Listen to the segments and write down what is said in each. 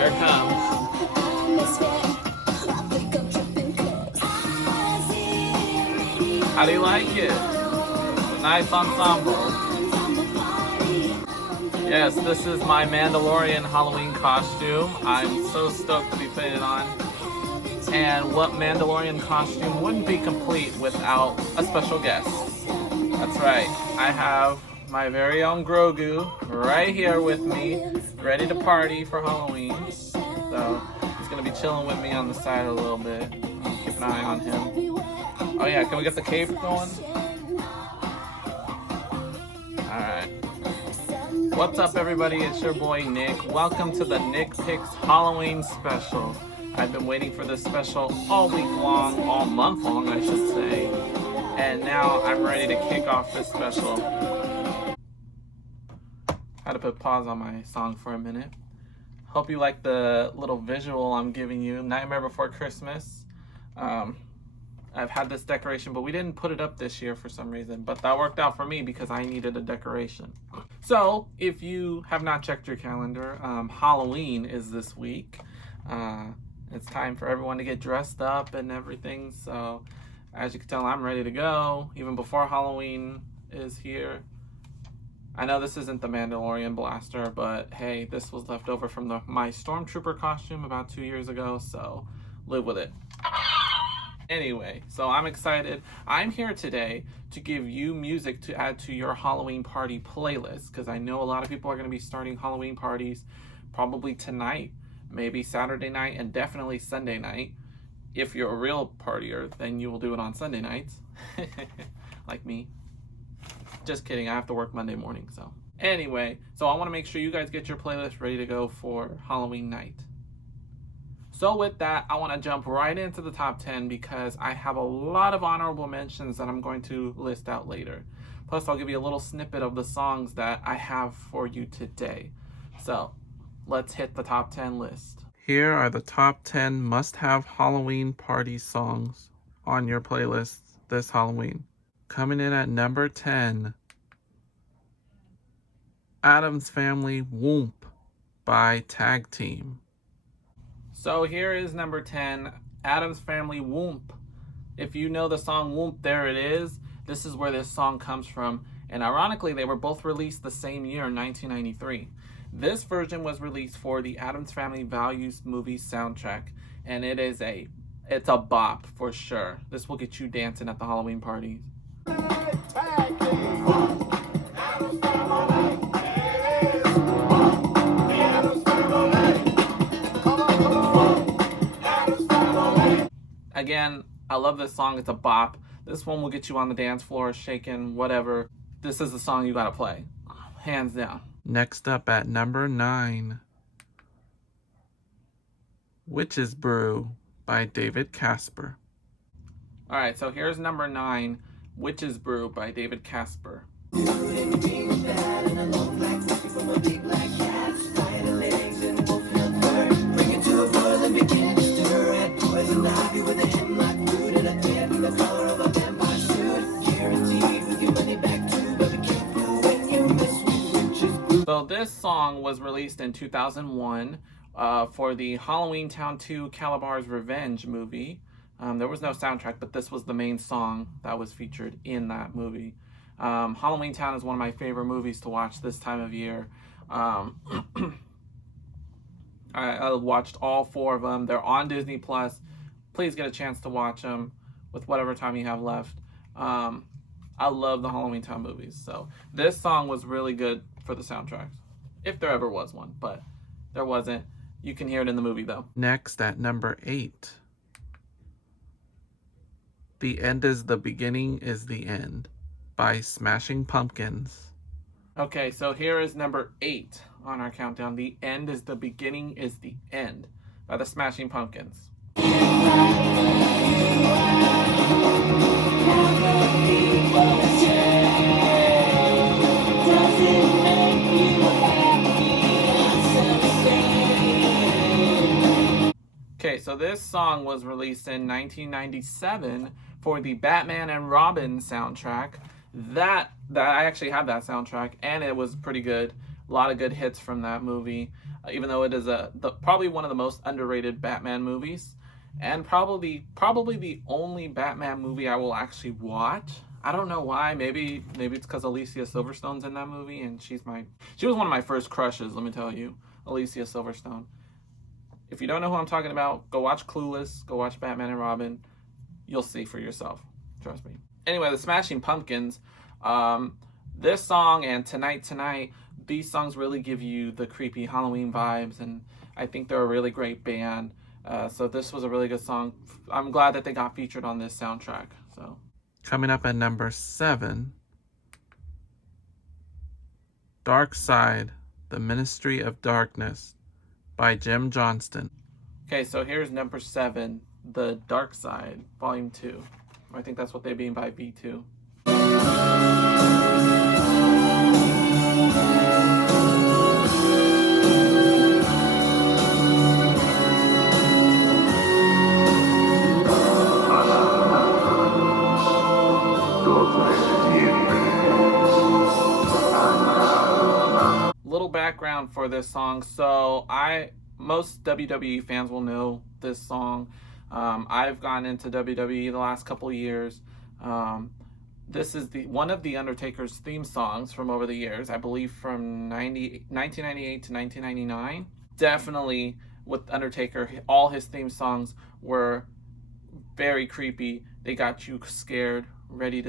Here it comes. How do you like it? It's a nice ensemble. Yes, this is my Mandalorian Halloween costume. I'm so stoked to be putting it on. And what Mandalorian costume wouldn't be complete without a special guest? That's right, I have my very own Grogu right here with me, ready to party for Halloween. So he's gonna be chilling with me on the side a little bit. I'll keep an eye on him. Oh yeah, can we get the cape going? Alright. What's up everybody, it's your boy Nick. Welcome to the Nick Picks Halloween special. I've been waiting for this special all week long, all month long I should say. And now I'm ready to kick off this special. Had to put pause on my song for a minute. Hope you like the little visual I'm giving you. Nightmare Before Christmas. I've had this decoration, but we didn't put it up this year for some reason. But that worked out for me because I needed a decoration. So, if you have not checked your calendar, Halloween is this week. It's time for everyone to get dressed up and everything. So, as you can tell, I'm ready to go. Even before Halloween is here. I know this isn't the Mandalorian blaster, but hey, this was left over from my Stormtrooper costume about 2 years ago. So, live with it. Anyway, so I'm excited. I'm here today to give you music to add to your Halloween party playlist because I know a lot of people are going to be starting Halloween parties probably tonight, maybe Saturday night, and definitely Sunday night. If you're a real partier, then you will do it on Sunday nights, like me. Just kidding, I have to work Monday morning, so. Anyway, so I want to make sure you guys get your playlist ready to go for Halloween night. So with that, I want to jump right into the top 10 because I have a lot of honorable mentions that I'm going to list out later. Plus, I'll give you a little snippet of the songs that I have for you today. So, let's hit the top 10 list. Here are the top 10 must-have Halloween party songs on your playlist this Halloween. Coming in at number 10, Addams Family Womp by Tag Team. So here is number 10, Addams Family Womp. If you know the song Womp, there it is. This is where this song comes from. And ironically, they were both released the same year, 1993. This version was released for the Addams Family Values movie soundtrack. And it's a bop for sure. This will get you dancing at the Halloween parties. Again, I love this song. It's a bop. This one will get you on the dance floor, shaking, whatever. This is the song you gotta play. Hands down. Next up at number 9, Witch's Brew by David Casper. Alright, so here's number 9, Witch's Brew by David Casper. So this song was released in 2001 for the Halloween Town 2 Calabar's Revenge movie. There was no soundtrack, but this was the main song that was featured in that movie. Halloween Town is one of my favorite movies to watch this time of year. I watched all 4 of them. They're on Disney Plus. Please get a chance to watch them with whatever time you have left. I love the Halloween Town movies. So this song was really good for the soundtracks, if there ever was one, but there wasn't. You can hear it in the movie though. Next at number 8, The End is the Beginning is the End by Smashing Pumpkins. Okay, so here is number 8 on our countdown. The End is the Beginning is the End by the Smashing Pumpkins. Okay, so this song was released in 1997 for the Batman and Robin soundtrack. That I actually have that soundtrack, and it was pretty good. A lot of good hits from that movie, even though it is probably one of the most underrated Batman movies, and probably the only Batman movie I will actually watch. I don't know why. Maybe it's because Alicia Silverstone's in that movie, and she was one of my first crushes. Let me tell you, Alicia Silverstone. If you don't know who I'm talking about, go watch Clueless. Go watch Batman and Robin. You'll see for yourself. Trust me. Anyway, the Smashing Pumpkins. This song and Tonight, these songs really give you the creepy Halloween vibes, and I think they're a really great band. So this was a really good song. I'm glad that they got featured on this soundtrack. So coming up at number 7, Dark Side, The Ministry of Darkness by Jim Johnston. Okay, so here's number 7, The Dark Side, Volume 2. I think that's what they mean by B2. Little background for this song. So most WWE fans will know this song. I've gotten into WWE the last couple of years. This is one of the Undertaker's theme songs from over the years, I believe from 1998 to 1999. Definitely with Undertaker, all his theme songs were very creepy. They got you scared, ready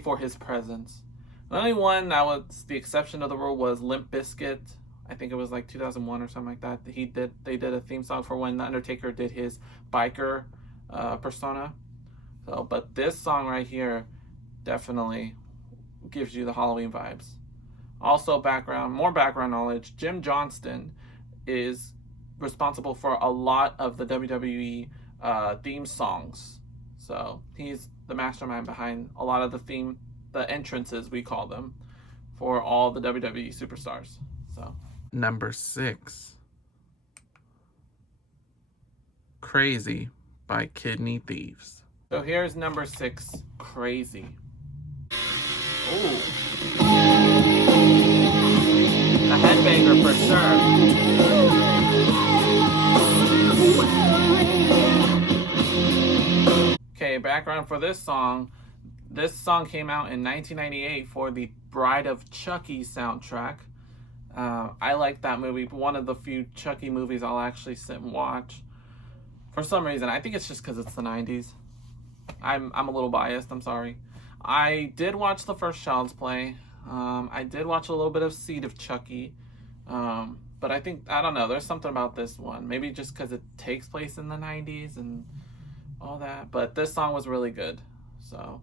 for his presence. The only one that was the exception of the rule was Limp Bizkit. I think it was like 2001 or something like that. They did a theme song for when the Undertaker did his biker persona. So, but this song right here definitely gives you the Halloween vibes. Also, more background knowledge. Jim Johnston is responsible for a lot of the WWE theme songs. So he's the mastermind behind a lot of the entrances, we call them, for all the WWE superstars. So number 6, Crazy by Kidney Thieves. So here's number 6, Crazy. Ooh. A headbanger for sure. Okay, background for this song. This song came out in 1998 for the Bride of Chucky soundtrack. I like that movie. One of the few Chucky movies I'll actually sit and watch. For some reason, I think it's just because it's the 90s. I'm a little biased, I'm sorry. I did watch the first Child's Play. I did watch a little bit of Seed of Chucky. But I don't know, there's something about this one. Maybe just because it takes place in the 90s and all that. But this song was really good. So,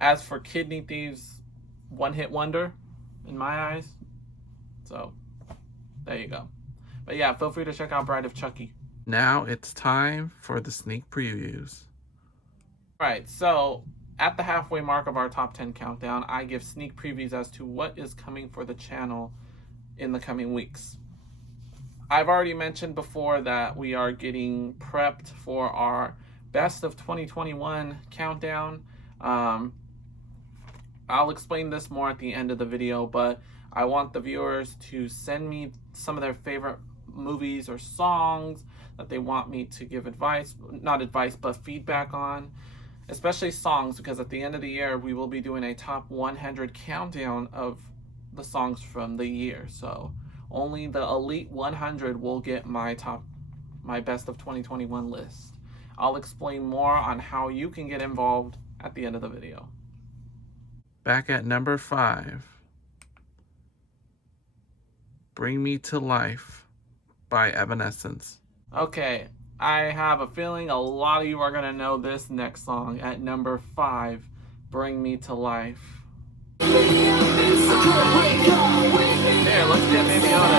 as for Kidney Thieves, one-hit wonder in my eyes. So, there you go. But yeah, feel free to check out Bride of Chucky. Now it's time for the sneak previews. Alright, so at the halfway mark of our top 10 countdown, I give sneak previews as to what is coming for the channel in the coming weeks. I've already mentioned before that we are getting prepped for our best of 2021 countdown. I'll explain this more at the end of the video, but I want the viewers to send me some of their favorite movies or songs that they want me to give not advice, but feedback on. Especially songs, because at the end of the year, we will be doing a top 100 countdown of the songs from the year. So only the Elite 100 will get my best of 2021 list. I'll explain more on how you can get involved at the end of the video. Back at number 5, Bring Me to Life by Evanescence. Okay, I have a feeling a lot of you are going to know this next song at number 5, Bring Me to Life. Here, let's get Baby on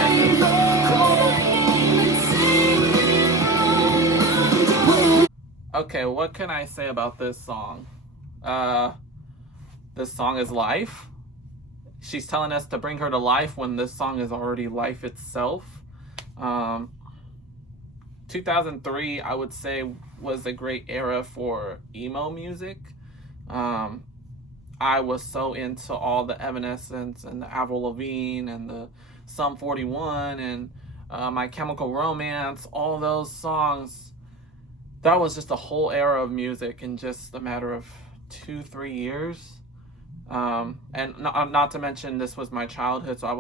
it. Okay, what can I say about this song? This song is life. She's telling us to bring her to life when this song is already life itself. 2003, I would say, was a great era for emo music. I was so into all the Evanescence and the Avril Lavigne and the Sum 41 and My Chemical Romance, all those songs. That was just a whole era of music in just a matter of 2-3 years. And not to mention, this was my childhood, so I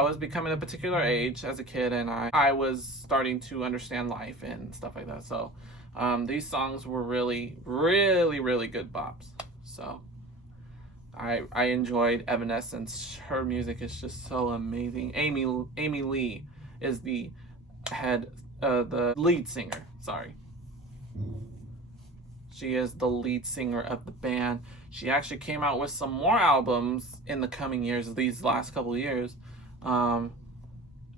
was becoming a particular age as a kid, and I was starting to understand life and stuff like that. So these songs were really, really, really good bops. So I enjoyed Evanescence. Her music is just so amazing. Amy Lee is the lead singer. Sorry. She is the lead singer of the band. She actually came out with some more albums in the coming years, these last couple of years. One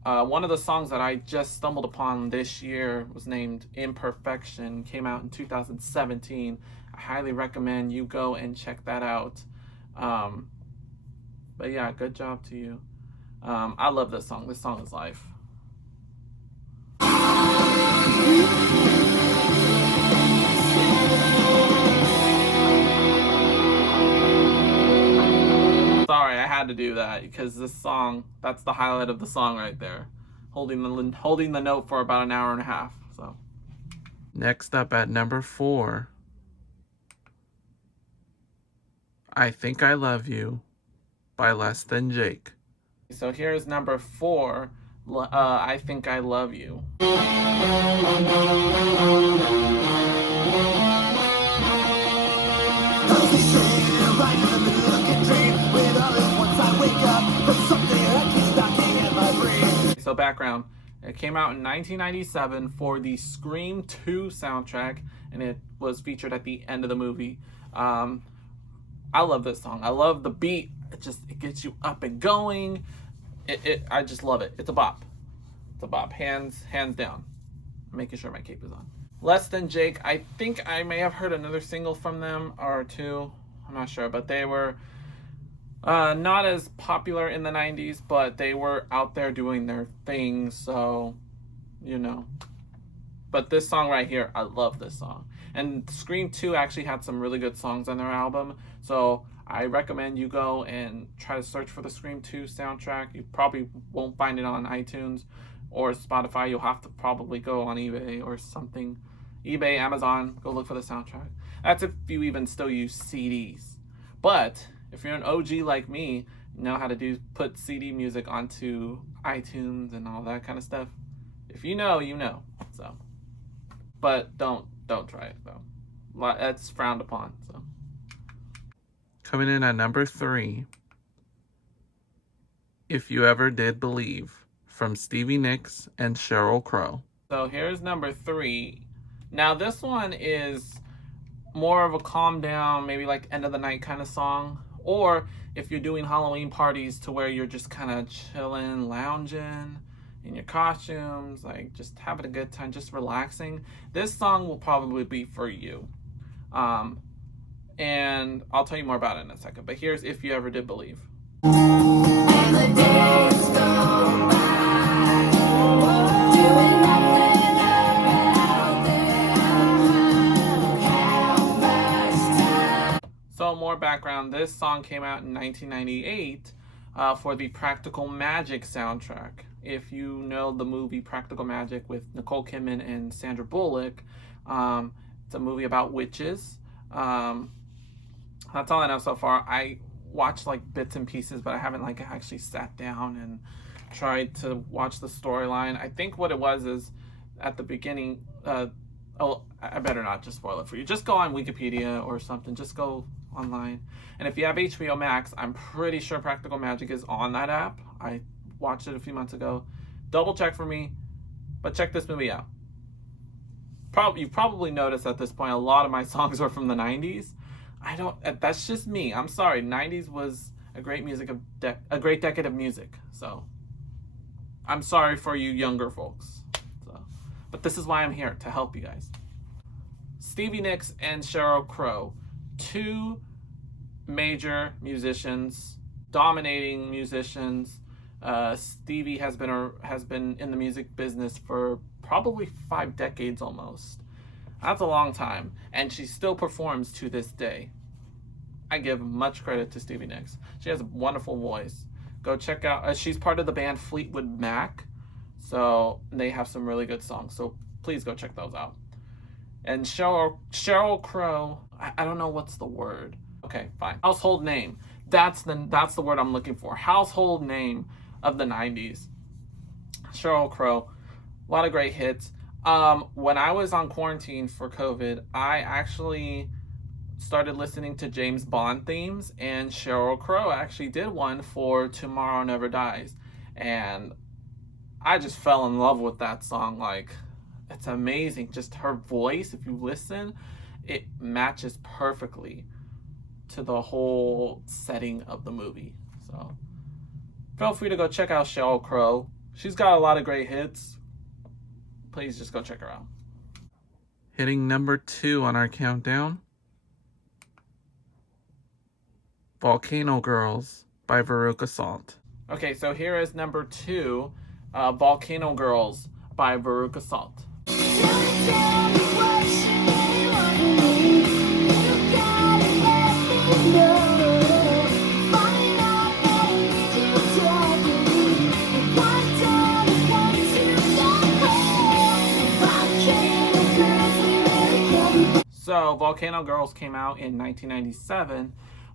of the songs that I just stumbled upon this year was named Imperfection. Came out in 2017. I highly recommend you go and check that out. But yeah, good job to you. I love this song. This song is life. Sorry, I had to do that because this song, that's the highlight of the song right there. Holding the note for about an hour and a half. So next up at number 4, I Think I Love You by Less Than Jake. So here's number 4, I Think I Love You. So background, it came out in 1997 for the Scream 2 soundtrack, and it was featured at the end of the movie. I love this song. I love the beat. It gets you up and going. I just love it. It's a bop. It's a bop. Hands down. I'm making sure my cape is on. Less Than Jake. I think I may have heard another single from them or two. I'm not sure, but they were not as popular in the 90s, but they were out there doing their thing, so, you know. But this song right here, I love this song. And Scream 2 actually had some really good songs on their album, so I recommend you go and try to search for the Scream 2 soundtrack. You probably won't find it on iTunes or Spotify. You'll have to probably go on eBay or something. eBay, Amazon, go look for the soundtrack. That's if you even still use CDs. But if you're an OG like me, you know how to put CD music onto iTunes and all that kind of stuff. If you know, you know. So, but don't try it though. That's frowned upon. So, coming in at number 3, If You Ever Did Believe, from Stevie Nicks and Sheryl Crow. So here's number 3. Now this one is more of a calm down, maybe like end of the night kind of song. Or if you're doing Halloween parties to where you're just kind of chilling, lounging in your costumes, like just having a good time, just relaxing, this song will probably be for you. And I'll tell you more about it in a second. But here's If You Ever Did Believe. And the days go by, doing nothing around there. How much time? So more background, this song came out in 1998 for the Practical Magic soundtrack. If you know the movie Practical Magic with Nicole Kidman and Sandra Bullock, it's a movie about witches. That's all I know so far. I watched like bits and pieces, but I haven't like actually sat down and tried to watch the storyline. I think what it was is at the beginning, I better not just spoil it for you. Just go on Wikipedia or something. Just go online. And if you have HBO Max, I'm pretty sure Practical Magic is on that app. I watched it a few months ago. Double check for me, but check this movie out. You've probably noticed at this point a lot of my songs are from the 90s. That's just me. I'm sorry. 90s was a great decade of music. So I'm sorry for you younger folks. But this is why I'm here, to help you guys. Stevie Nicks and Sheryl Crow, 2 major musicians, dominating musicians. Stevie has been in the music business for probably 5 decades almost. That's a long time, and she still performs to this day. I give much credit to Stevie Nicks. She has a wonderful voice. Go check out, she's part of the band Fleetwood Mac. So they have some really good songs. So please go check those out. And Sheryl Crow, I don't know what's the word. Okay, fine. Household name. That's the word I'm looking for. Household name of the 90s. Sheryl Crow. A lot of great hits. When I was on quarantine for COVID, I actually started listening to James Bond themes, and Sheryl Crow actually did one for Tomorrow Never Dies. And I just fell in love with that song. Like, it's amazing. Just her voice, if you listen, it matches perfectly to the whole setting of the movie. So feel free to go check out Sheryl Crow. She's got a lot of great hits. Please just go check her out. Hitting number 2 on our countdown, Volcano Girls by Veruca Salt. Okay, so here is number 2, Volcano Girls by Veruca Salt. So Volcano Girls came out in 1997,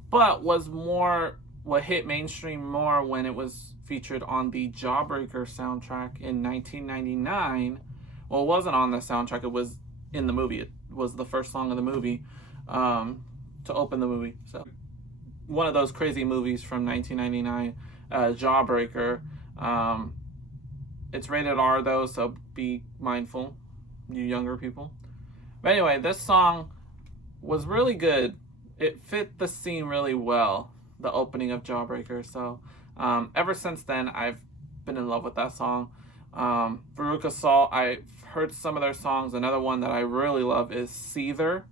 but was what hit mainstream more when it was featured on the Jawbreaker soundtrack in 1999. Well, it wasn't on the soundtrack, it was in the movie. It was the first song of the movie to open the movie. So one of those crazy movies from 1999, Jawbreaker. It's rated R though, so be mindful, you younger people. But anyway, this song was really good. It fit the scene really well, the opening of Jawbreaker. So ever since then, I've been in love with that song. Veruca Salt, I've heard some of their songs. Another one that I really love is Seether.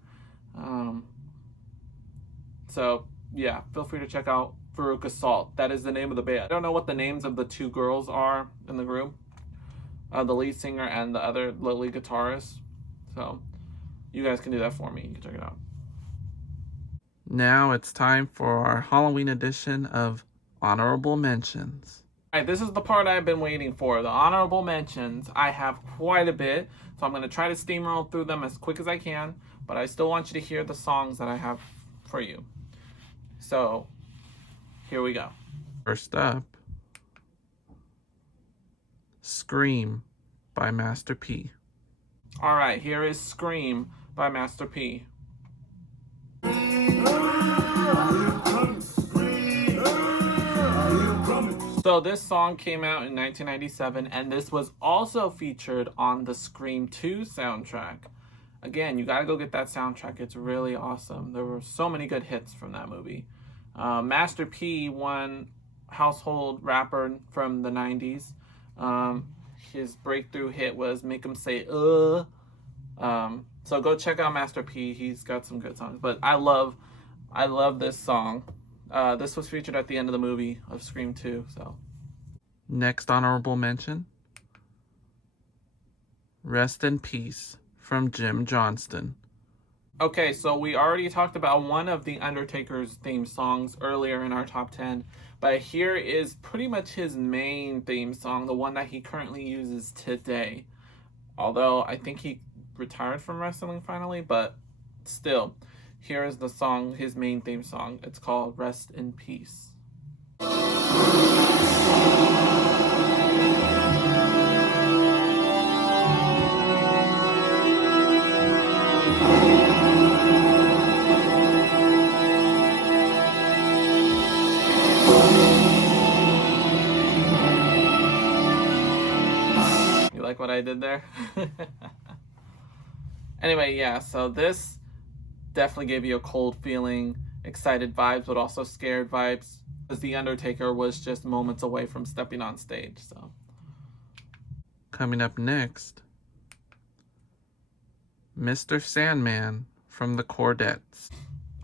So yeah, feel free to check out Veruca Salt. That is the name of the band. I don't know what the names of the 2 girls are in the group. The lead singer and the other lead guitarist. So you guys can do that for me. You can check it out. Now it's time for our Halloween edition of Honorable Mentions. All right, this is the part I've been waiting for, the honorable mentions. I have quite a bit, so I'm going to try to steamroll through them as quick as I can, but I still want you to hear the songs that I have for you. So, here we go. First up, Scream by Master P. All right, here is Scream by Master P. So this song came out in 1997, and this was also featured on the Scream 2 soundtrack. Again, you gotta go get that soundtrack. It's really awesome. There were so many good hits from that movie. Master P, one household rapper from the 90s. His breakthrough hit was Make 'Em Say, So go check out Master P. He's got some good songs. But I love this song. This was featured at the end of the movie of Scream 2. So, next honorable mention, Rest in Peace from Jim Johnston. Okay, so we already talked about one of the Undertaker's theme songs earlier in our top 10, but here is pretty much his main theme song, the one that he currently uses today. Although I think he retired from wrestling finally, but still, here is the song, his main theme song. It's called Rest in Peace. You like what I did there? Anyway, yeah, so this definitely gave you a cold feeling, excited vibes, but also scared vibes, because The Undertaker was just moments away from stepping on stage. So, coming up next, Mr. Sandman from the Chordettes.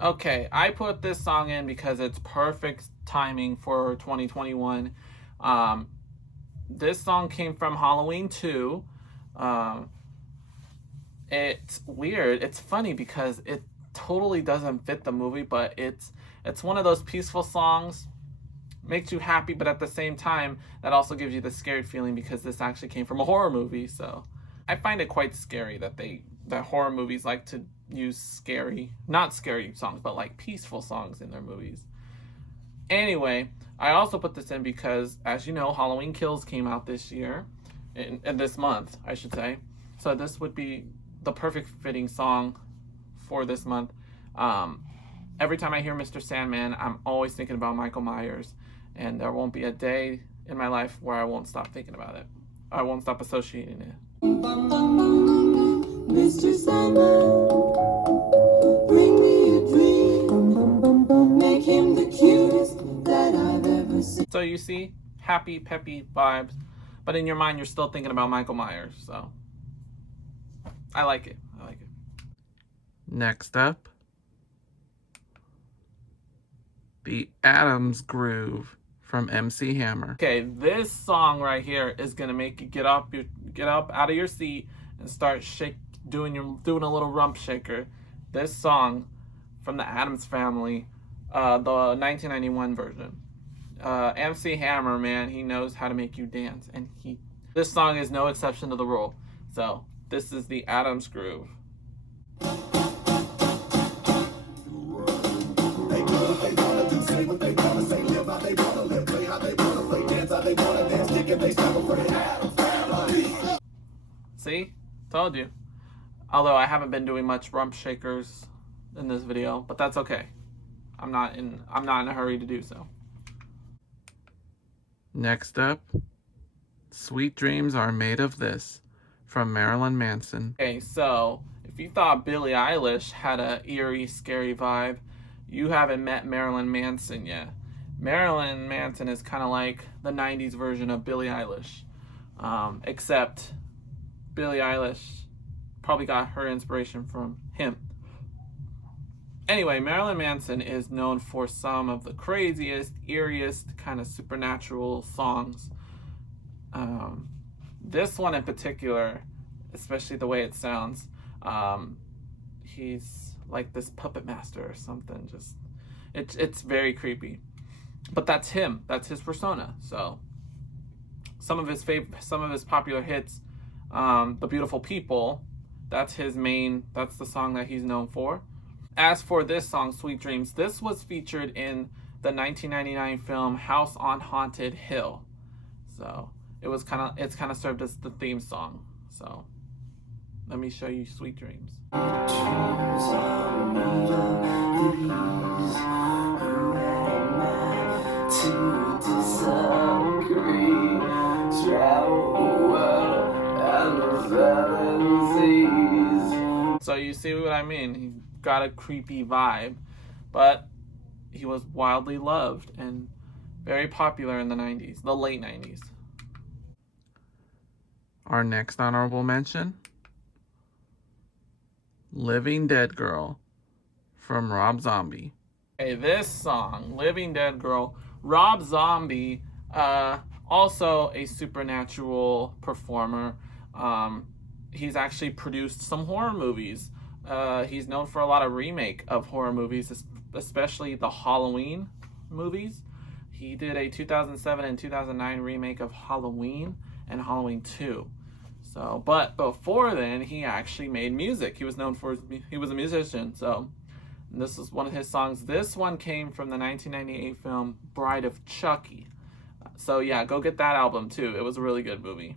Okay, I put this song in because it's perfect timing for 2021. This song came from Halloween 2. It's weird. It's funny because it totally doesn't fit the movie, but it's It's one of those peaceful songs, makes you happy, but at the same time, that also gives you the scared feeling because this actually came from a horror movie. So I find it quite scary that horror movies like to use not scary songs, but like peaceful songs in their movies. Anyway, I also put this in because, as you know, Halloween Kills came out this year, in this month, I should say. So this would be the perfect fitting song for this month. Every time I hear Mr. Sandman, I'm always thinking about Michael Myers, and there won't be a day in my life where I won't stop thinking about it. I won't stop associating it. Mr. Sandman, bring me a dream, make him the cutest that I've ever seen. So you see, happy, peppy vibes, but in your mind, you're still thinking about Michael Myers, so I like it. I like it. Next up, the Adams Groove from MC Hammer. Okay, this song right here is gonna make you get up out of your seat and start doing a little rump shaker. This song from the Addams Family, the 1991 version. MC Hammer, man, he knows how to make you dance, and this song is no exception to the rule. So this is the Adams Groove. See? Told you. Although I haven't been doing much rump shakers in this video, but that's okay. I'm not in a hurry to do so. Next up, Sweet Dreams Are Made of This from Marilyn Manson. Okay, so if you thought Billie Eilish had a eerie, scary vibe, you haven't met Marilyn Manson yet. Marilyn Manson is kind of like the 90s version of Billie Eilish, except Billie Eilish probably got her inspiration from him. Anyway, Marilyn Manson is known for some of the craziest, eeriest, kind of supernatural songs. This one in particular, especially the way it sounds, he's like this puppet master or something. Just it's very creepy. But that's him. That's his persona. So some of his popular hits, "The Beautiful People," that's the song that he's known for. As for this song, Sweet Dreams, this was featured in the 1999 film House on Haunted Hill. So it's kind of served as the theme song. So let me show you Sweet Dreams. So you see what I mean? He got a creepy vibe, but he was wildly loved and very popular in the 90s, the late 90s. Our next honorable mention, Living Dead Girl from Rob Zombie. Okay, this song, Living Dead Girl, Rob Zombie, also a supernatural performer. He's actually produced some horror movies. He's known for a lot of remake of horror movies, especially the Halloween movies. He did a 2007 and 2009 remake of Halloween and Halloween 2. So, but before then, he actually made music. He was a musician. So, this is one of his songs. This one came from the 1998 film Bride of Chucky. So yeah, go get that album too. It was a really good movie.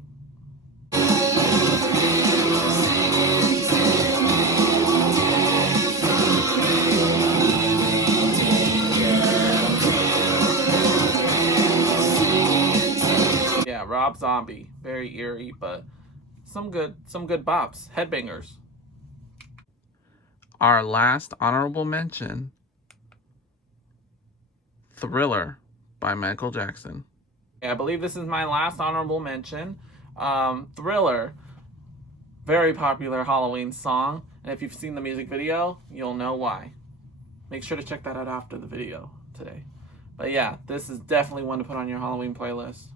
Yeah, Rob Zombie, very eerie, but some good bops, headbangers. Our last honorable mention, Thriller by Michael Jackson. Yeah, I believe this is my last honorable mention. Thriller, very popular Halloween song, and if you've seen the music video, you'll know why. Make sure to check that out after the video today. But yeah, this is definitely one to put on your Halloween playlist.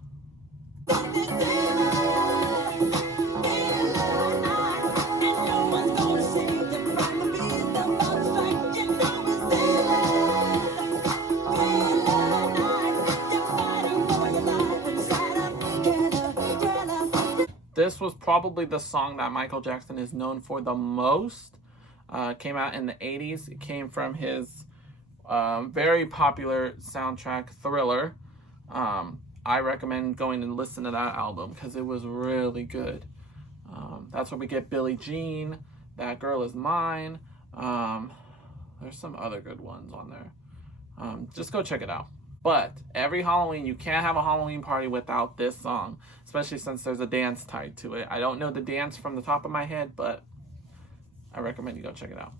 this was probably the song that Michael Jackson is known for the most. Came out in the 80s. It came from his very popular soundtrack, Thriller. I recommend going and listen to that album because it was really good. That's where we get Billie Jean, That Girl Is Mine. There's some other good ones on there. Just go check it out. But every Halloween, you can't have a Halloween party without this song, especially since there's a dance tied to it. I don't know the dance from the top of my head, but I recommend you go check it out.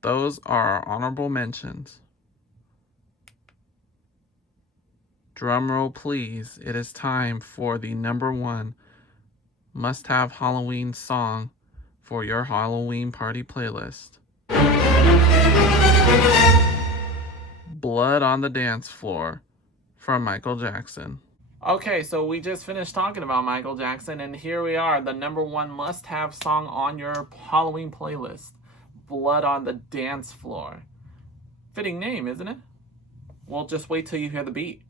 Those are our honorable mentions. Drumroll, please. It is time for the number one must-have Halloween song for your Halloween party playlist. Blood on the Dance Floor from Michael Jackson. Okay, so we just finished talking about Michael Jackson, and here we are, the number one must-have song on your Halloween playlist. Blood on the Dance Floor. Fitting name, isn't it? Well, just wait till you hear the beat.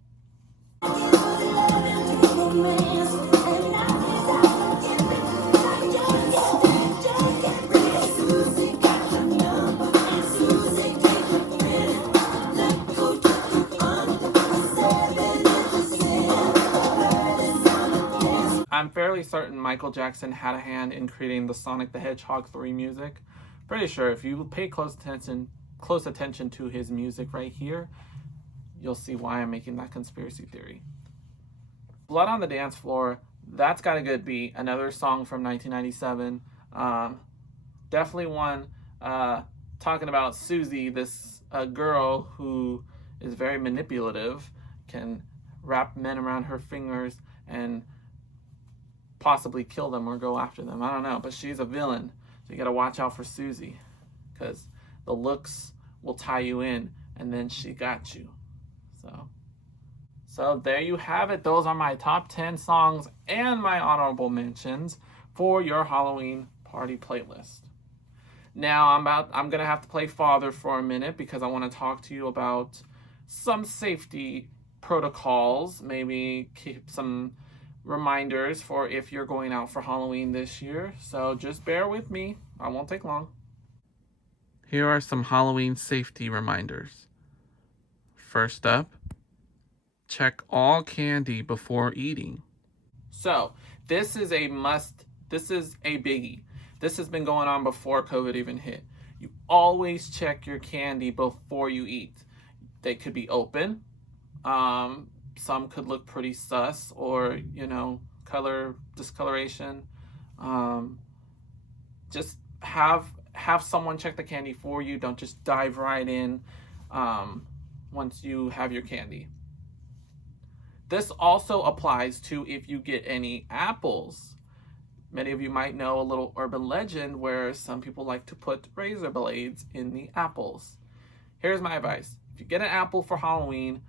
I'm fairly certain Michael Jackson had a hand in creating the Sonic the Hedgehog 3 music. Pretty sure if you pay close attention to his music right here, you'll see why I'm making that conspiracy theory. Blood on the Dance Floor, that's got a good beat. Another song from 1997. Definitely one talking about Susie, this girl who is very manipulative, can wrap men around her fingers and possibly kill them or go after them. I don't know, but she's a villain. So you gotta watch out for Susie, because the looks will tie you in, and then she got you. So there you have it. Those are my top 10 songs and my honorable mentions for your Halloween party playlist. Now I'm gonna have to play father for a minute because I want to talk to you about some safety protocols, maybe keep some reminders for if you're going out for Halloween this year. So just bear with me. I won't take long. Here are some Halloween safety reminders. First up, check all candy before eating. So this is a biggie. This has been going on before COVID even hit. You always check your candy before you eat. They could be open. Some could look pretty sus, or, color discoloration. Just have someone check the candy for you. Don't just dive right in once you have your candy. This also applies to if you get any apples. Many of you might know a little urban legend where some people like to put razor blades in the apples. Here's my advice. If you get an apple for Halloween,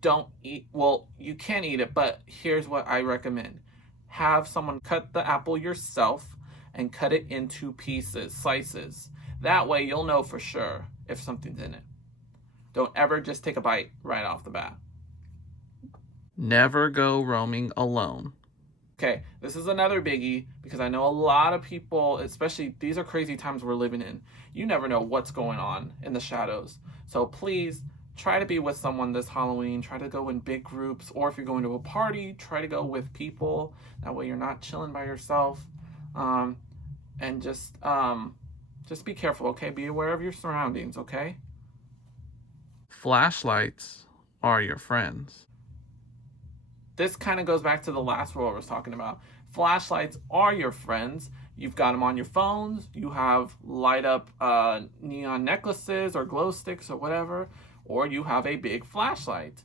don't eat, well, you can eat it, but here's what I recommend. Have someone cut the apple yourself and cut it into pieces, slices. That way you'll know for sure if something's in it. Don't ever just take a bite right off the bat. Never go roaming alone. Okay, this is another biggie because I know a lot of people, especially these are crazy times we're living in. You never know what's going on in the shadows. So please try to be with someone this Halloween. Try to go in big groups, or if you're going to a party, try to go with people. That way you're not chilling by yourself. And just be careful, okay? Be aware of your surroundings, okay? Flashlights are your friends. This kind of goes back to the last rule I was talking about. Flashlights are your friends. You've got them on your phones. You have light up neon necklaces or glow sticks or whatever, or you have a big flashlight.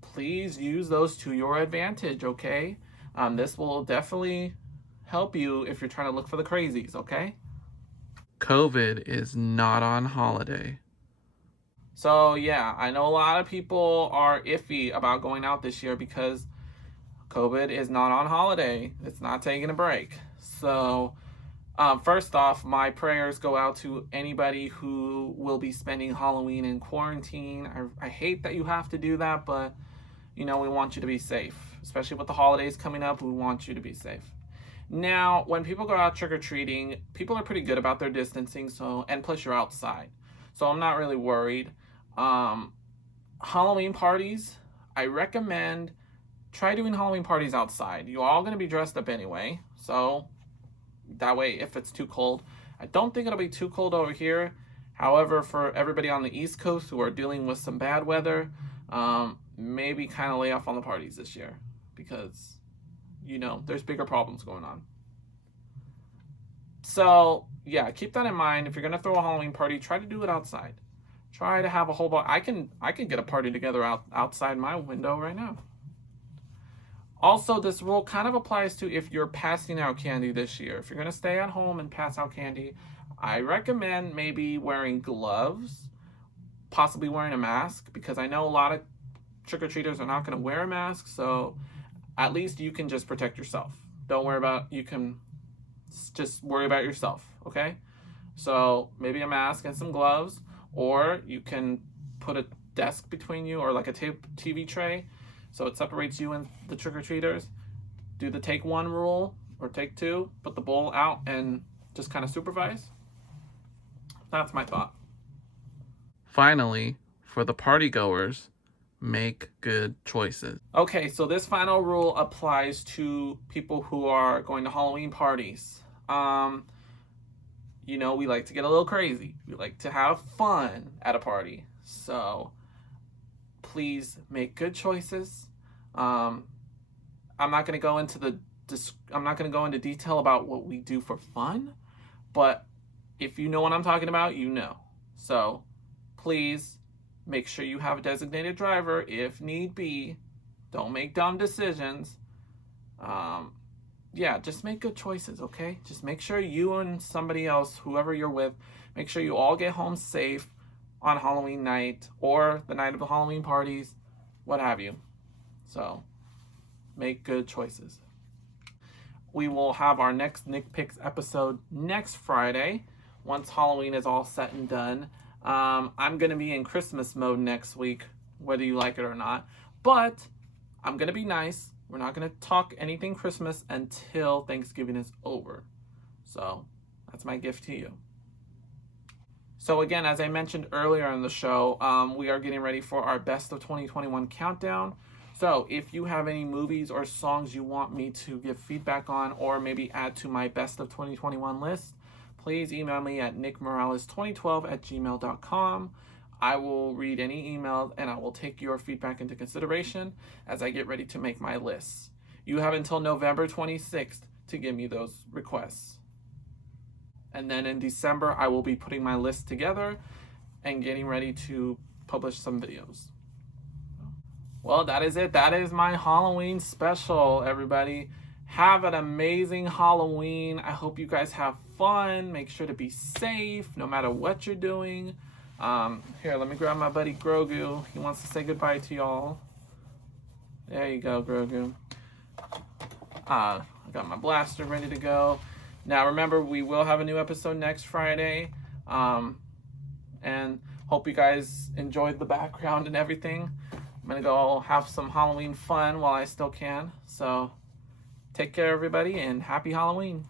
Please use those to your advantage, okay? This will definitely help you if you're trying to look for the crazies, okay? COVID is not on holiday. So yeah, I know a lot of people are iffy about going out this year because COVID is not on holiday. It's not taking a break. So first off, my prayers go out to anybody who will be spending Halloween in quarantine. I hate that you have to do that, but we want you to be safe. especially with the holidays coming up. We want you to be safe. Now, when people go out trick-or-treating, people are pretty good about their distancing, so, and plus you're outside. So I'm not really worried. Halloween parties, I recommend try doing Halloween parties outside. You're all going to be dressed up anyway, so that way if it's too cold. I don't think it'll be too cold over here. However, for everybody on the East Coast who are dealing with some bad weather, maybe kind of lay off on the parties this year because, you know, there's bigger problems going on. So, yeah, keep that in mind. If you're going to throw a Halloween party, try to do it outside. Try to have a whole bunch. I can get a party together outside my window right now. Also, this rule kind of applies to if you're passing out candy this year. If you're going to stay at home and pass out candy, I recommend maybe wearing gloves, possibly wearing a mask, because I know a lot of trick-or-treaters are not going to wear a mask, so at least you can just protect yourself. Don't worry about, you can just worry about yourself, okay? So maybe a mask and some gloves, or you can put a desk between you or like a TV tray so it separates you and the trick-or-treaters. Do the take one rule or take two, put the bowl out and just kind of supervise. That's my thought. Finally, for the party goers, make good choices. Okay, so this final rule applies to people who are going to Halloween parties. You know, we like to get a little crazy. We like to have fun at a party. So please make good choices. I'm not going to go into detail about what we do for fun, but if you know what I'm talking about, you know. So please make sure you have a designated driver if need be. Don't make dumb decisions. Yeah, just make good choices, okay? Just make sure you and somebody else, whoever you're with, make sure you all get home safe on Halloween night or the night of the Halloween parties, what have you. So, make good choices. We will have our next Nick Picks episode next Friday, once Halloween is all set and done. I'm going to be in Christmas mode next week, whether you like it or not. But I'm going to be nice. We're not going to talk anything Christmas until Thanksgiving is over. So that's my gift to you. So again, as I mentioned earlier in the show, we are getting ready for our Best of 2021 countdown. So if you have any movies or songs you want me to give feedback on or maybe add to my Best of 2021 list, please email me at nickmorales2012@gmail.com. I will read any emails and I will take your feedback into consideration as I get ready to make my lists. You have until November 26th to give me those requests. And then in December, I will be putting my list together and getting ready to publish some videos. Well, that is it. That is my Halloween special, everybody. Have an amazing Halloween. I hope you guys have fun. Make sure to be safe no matter what you're doing. Here, let me grab my buddy Grogu. He wants to say goodbye to y'all. There you go, Grogu. I got my blaster ready to go. Now, remember, we will have a new episode next Friday. And hope you guys enjoyed the background and everything. I'm going to go have some Halloween fun while I still can. So, take care, everybody, and happy Halloween.